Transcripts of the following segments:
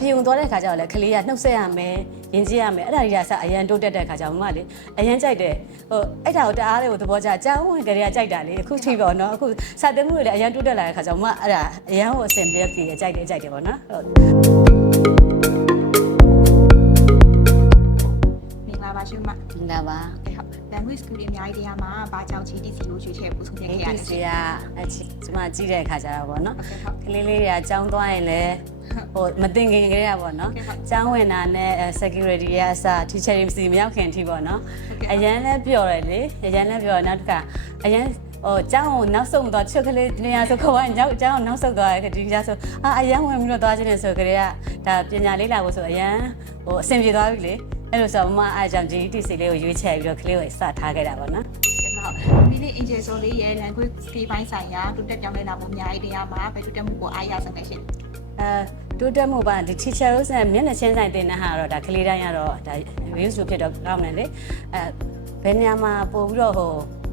ပြင်ဝင်သွားတဲ့ခါကျတော့လေကလေးကနှုတ်ဆက်ရမယ်ယဉ်ကျေးရမယ်အဲ့ဒါတွေကစအရန်တိုးတက်တဲ့ခါကျတော့မမလေအရန်ကြိုက်တယ်ဟိုအဲ့ဒါကိုတအားလေးကိုသဘောကျကျောင်းဝင်ကလေးကကြိုက်တာလေအခုထိပေါ့နော်အခုစတဲ့မှုတွေလည်းအရန်တိုးတက်လာတဲ့ခါကျတော့မအဲ့ဒါအရန်ကိုအဆင်ပြေပြေကြိုက်တယ်ကြိုက်တယ်ပေါ့နော်ဟုတ်မင်္ဂလာပါရှင်မဒီလာပါဟုတ် language school တွေအများကြီးတရားမှာဘာကြောင့် GTC လို့ရွေးချယ်ဖို့ဆုံးဖြတ်ဒီခဲ့ရလဲစီရှင်ကအချီကျမကြည့်တဲ့ခါကျတော့ပေါ့နော်ဟုတ်ကဲ့ဟုတ်ကလေးလေးတွေကကျောင်းသွားရင်လည်းဟိုမတင်ခင်ကလေးကပေါ့နော်ဟုတ်ကဲ့ဟုတ်ကျောင်းဝင်တာနဲ့အဲ security ရဲ့အစား teacher တွေစီမရောက်ခင်အထိပေါ့နော်ဟုတ်ကဲ့ အရန်လည်းပျော်တယ်လေအရန်လည်းပျော်တယ်နောက်တစ်ခါအရန်ဟိုကျောင်းကိုနောက်ဆုံးသွားချွတ်ကလေးနေရာဆိုခေါ်ရင်ကျောင်းကျောင်းကိုနောက်ဆုံးသွားတယ်ဒီကြဆိုအာအရန်ဝင်ပြီးတော့သွားခြင်းနဲ့ဆိုကြတဲ့ကဒါပညာလေးလာဖို့ဆိုအရန်ဟိုအဆင်ပြေသွားပြီလေ အဲ့လိုဆိုတော့မမအားကြောင့် GTC လေးကိုရွေးချယ်ပြီးတော့ကလေးကိုစထားခဲ့တာပေါ့နော်ဟုတ်မိလေး angel ဆိုလေးရဲ့ language skill ပိုင်းဆိုင်ရာတိုးတက်ပြောင်းလဲလာမှုအများကြီးတရားမှာဘယ်တိုးတက်မှုကိုအားရဆုံးလဲရှင်အဲတိုးတက်မှုပါဒီ teacher တို့နဲ့မျက်နှာချင်းဆိုင်တင်တဲ့ဟာကတော့ဒါကလေးတိုင်းကတော့ဒါ views လို့ဖြစ်တော့ကောင်းတယ်လေအဲဘယ်နေရာမှာပို့ပြီးတော့ဟို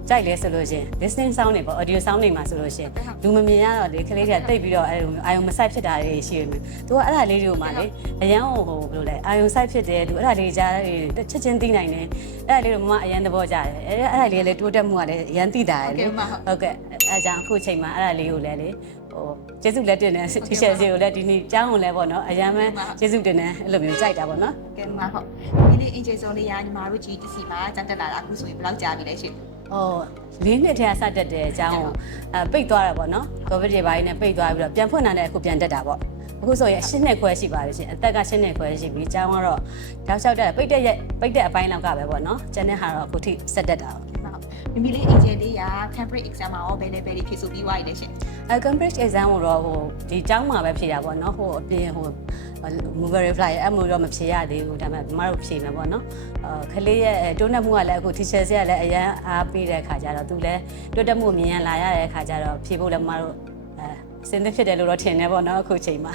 ကြိုက်လဲဆိုလို့ရှင် listening sound တွေပေါ့ audio sound တွေမှာဆိုလို့ရှင်လူမမြင်ရတော့လေကလေးတွေကတိတ်ပြီးတော့အဲလိုမျိုးအာယုံမဆိုင်ဖြစ်တာတွေရှိနေသူကအဲ့ဒါလေးတွေကိုမှလေအရန်ဟိုဟိုဘယ်လိုလဲအာယုံဆိုင်ဖြစ်တယ်သူအဲ့ဒါလေးကြားတွေချက်ချင်းသိနိုင်တယ်အဲ့ဒါလေးတို့မမအရန်သဘောကျတယ်အဲ့အဲ့ဒါလေးလည်းတိုးတက်မှုကလည်းအရန်သိတာရယ်လေဟုတ်ကဲ့အဲကြောင့်အခုချိန်မှာအဲ့ဒါလေးကိုလည်းလေဟိုကျေးဇူးလက်တင်တယ်တီရှယ်စီကိုလည်းဒီနေ့ကျောင်းကိုလည်းပေါ့နော်အရန်မဲကျေးဇူးတင်တယ်အဲ့လိုမျိုးကြိုက်တာပေါ့နော်ကဲမဟုတ်မိလေး angel ဆိုလေးရာညီမတို့ GTC မှာစတက်လာတာအခုဆိုရင်ဘယ်လောက်ကြာပြီလဲရှင် ဟိုလေးနှစ်ထဲကစတက်တယ်အကြောင်းကိုအဲပိတ်သွားတာပေါ့နော်ကိုဗစ်တွေပိုင်းနဲ့ပိတ်သွားပြီးတော့ပြန်ဖွင့်လာတဲ့အခုပြန်တက်တာပေါ့အခုဆိုရင်၈နှစ်ခွဲရှိပါတယ်ရှင်အသက်က၈နှစ်ခွဲရှိပြီအကြောင်းကတော့တောက်လျှောက်တက်ပိတ်တဲ့ရက်ပိတ်တဲ့အပိုင်းလောက်ကပဲပေါ့နော်ကျန်တဲ့ဟာတော့အခုထိဆက်တက်တာပေါ့ ဟုတ်မိလေး angel လေးရာ Cambridge exam မှာရောဘယ် level တွေဖြည့်ဆိုပြီးသွားပြီလဲရှင်အဲ Cambridge exam ကိုတော့ဟိုဒီကျောင်းမှာပဲဖြေတာပေါ့နော်ဟိုအပြင်ဟို mover fly အဲ့မို့တော့မဖြေရသေးဘူးဒါပေမဲ့မမတို့ဖြေမှာပေါ့နော်အခလေးရဲ့တိုးတက်မှုကလည်းအခု teacher ဆရာလည်းအရန်အားပေးတဲ့ခါကျတော့သူလည်းတိုးတက်မှုမြင်ရလာရတဲ့ခါကျတော့ဖြေဖို့လည်းမမတို့အဲစဉ်းသစ်ဖြစ်တယ်လို့တော့ထင်တယ်ပေါ့နော်အခုချိန်မှာ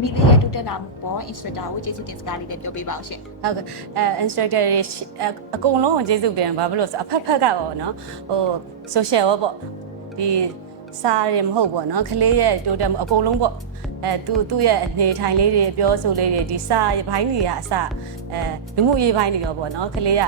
မိလေးရဲ့တိုးတက်လာမှုပေါ် instructor ကိုကျေးဇူးတင်စကားလေးလည်းပြောပေးပါအောင်ရှင်ဟုတ်ကဲ့အဲ instructor တွေရှိအဲအကုန်လုံးကိုကျေးဇူးတင်ဘာဖြစ်လို့လဲဆိုအဖက်ဖက်ကပေါ့နော်ဟို social ရောပေါ့ဒီစားရမဟုတ်ပေါ့နော်ကလေးရဲ့တိုးတက်မှုအကုန်လုံးပေါ့အဲသူသူ့ရဲ့အနေထိုင်လေးတွေပြောဆိုလေးတွေဒီစားရဘိုင်းတွေကအစအဲလူမှုရေးဘိုင်းတွေရောပေါ့နော်ကလေးက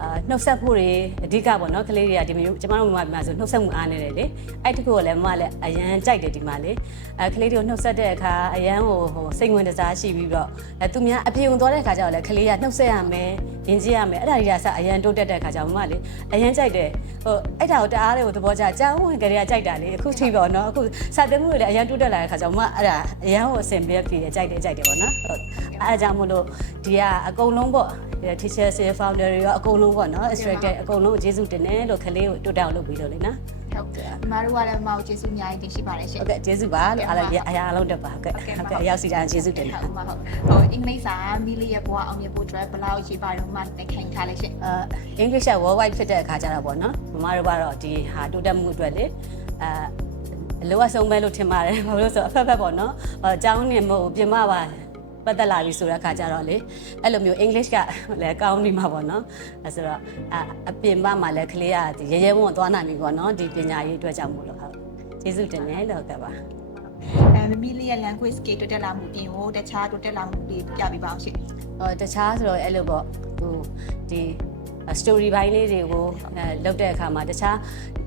အာနှုတ်ဆက်ဖို့တွေအဓိကပေါ့နော်ကလေးတွေကဒီမျိုးကျမတို့မြန်မာပြည်မှာဆိုနှုတ်ဆက်မှုအားနေတယ်လေအဲ့တခုကလည်းမမလည်းအရန်ကြိုက်တယ်ဒီမှာလေအဲကလေးတွေကိုနှုတ်ဆက်တဲ့အခါအရန်ဟိုဟိုစိတ်ဝင်တစားရှိပြီးတော့အဲသူများအပြေဝင်သွားတဲ့အခါကျတော့လေကလေးကနှုတ်ဆက်ရမယ် ယဉ်ကျေးရမယ်အဲ့ဒါတွေကစအရန်တိုးတက်တဲ့အခါကျတော့မမလေအရန်ကြိုက်တယ်ဟိုအဲ့ဒါကိုတအားလေးကိုသဘောကျကျောင်းဝင်ကလေးကကြိုက်တာလေအခုထိပေါ့နော်အခုစတဲ့မှုတွေလည်းအရန်တိုးတက်လာတဲ့အခါကျတော့မအဲ့ဒါအရန်ကိုအဆင်ပြေပြေကြိုက်တယ်ကြိုက်တယ်ပေါ့နော်ဟုတ်အဲ့ဒါကြောင့်မို့လို့ဒီကအကုန်လုံးပေါ့ teacher ဆေ founder တွေရောအကုန်လုံးပေါ့နော် instructor အကုန်လုံးကိုကျေးဇူးတင်တယ်လို့ခလေးကိုတိုးတက်အောင်လုပ်ပြီးလို့လေနော် ဟုတ်ကဲ့ညီမတို့ကလည်းမအောင်ကျေးဇူးအများကြီးတင်ရှိပါတယ်ရှင်ဟုတ်ကဲ့ကျေးဇူးပါလို့အားလုံးအရာအလုံးတက်ပါဟုတ်ကဲ့ဟုတ်ကဲ့အရောက်စီတာကျေးဇူးတင်တယ်ဟုတ်ပါဟုတ်ဟိုအင်္ဂလိပ်စာမီလီရဲ့ဘွားအောင်ရဖို့အတွက်ဘယ်လောက်ရေးပါတော့မှတင်ခိုင်းထားလဲရှင်အာအင်္ဂလိပ်က worldwide ဖြစ်တဲ့အခါကျတော့ပေါ့နော်မမတို့ကတော့ဒီဟာတိုးတက်မှုအတွက်လေအာအလိုအဆုံးပဲလို့ထင်ပါတယ်ဘာလို့လဲဆိုတော့အဖက်ဖက်ပေါ့နော်အကြောင်းနေမဟုတ်ဘူးပြင်မပါ ပတ်သက်လာပြီဆိုတဲ့အခါကျတော့လေအဲ့လိုမျိုး English ကလည်းကောင်းနေမှာပေါ့နော်အဲဆိုတော့အအပြင်ပမှာလည်းကလေးကဒီရဲရဲဝံ့ဝံ့သွားနိုင်ပြီပေါ့နော်ဒီပညာရေးအတွက်ကြောင့်မို့လို့ဟုတ်ကျေးဇူးတင်တယ်လို့ကပါအဲမီလီရဲ့ language skill တိုးတက်လာမှုပြင်ကိုတခြားတိုးတက်လာမှုတွေပြပေးပါအောင်ရှင်ဟိုတခြားဆိုတော့အဲ့လိုပေါ့ဟိုဒီ story ဘိုင်းလေးတွေကိုအဲလုပ်တဲ့အခါမှာတခြား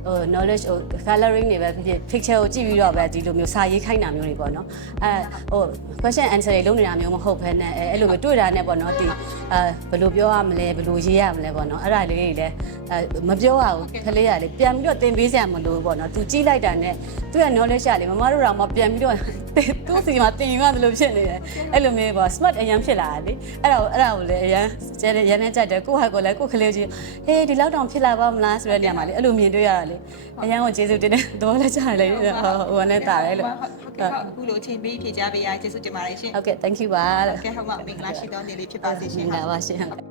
ဟို knowledge ဟို coloring တွေပဲဖြစ်ဖြစ် picture ကိုကြည့်ပြီးတော့ပဲဒီလိုမျိုးစာရေးခိုင်းတာမျိုးတွေပေါ့နော်အဲဟို question answer တွေလုပ်နေတာမျိုးမဟုတ်ဘဲနဲ့အဲအဲ့လိုမျိုးတွေ့တာနဲ့ပေါ့နော်ဒီအဲဘယ်လိုပြောရမလဲဘယ်လိုရေးရမလဲပေါ့နော်အဲ့ဒါလေးတွေလည်းအဲမပြောရဘူးခလေးရလေပြန်ပြီးတော့သင်ပေးစရာမလိုဘူးပေါ့နော်သူကြည့်လိုက်တာနဲ့သူရဲ့ knowledge ကလေမမတို့တော့မပြန်ပြီးတော့သူ့စီမှာတင်ယူရတယ်လို့ဖြစ်နေတယ်အဲ့လိုမျိုးပေါ့ smart အရင်ဖြစ်လာတယ်လေအဲ့ဒါကိုအဲ့ဒါကိုလည်းအရင်ကျဲရမ်းနေကြတယ်ကိုယ့်ဟာကိုယ်လည်းကိုယ့်ကလေးကြီးဟေးဒီလောက်တောင်ဖြစ်လာပါမလားဆိုတဲ့နေရာမှာလေအဲ့လိုမြင်တွေ့ရတာလေအရင်ကကျေးဇူးတင်တယ်တော့လည်းကြားလေဟိုဟိုနဲ့တာတယ်လို့ဟုတ်ကဲ့အခုလိုအချိန်ပေးဖြေကြပေးရကျေးဇူးတင်ပါတယ်ရှင်ဟုတ်ကဲ့ thank you ပါလို့ကဲဟုတ်မှာမင်္ဂလာရှိသောနေ့လေးဖြစ်ပါစေရှင်ဟုတ်ပါပါရှင်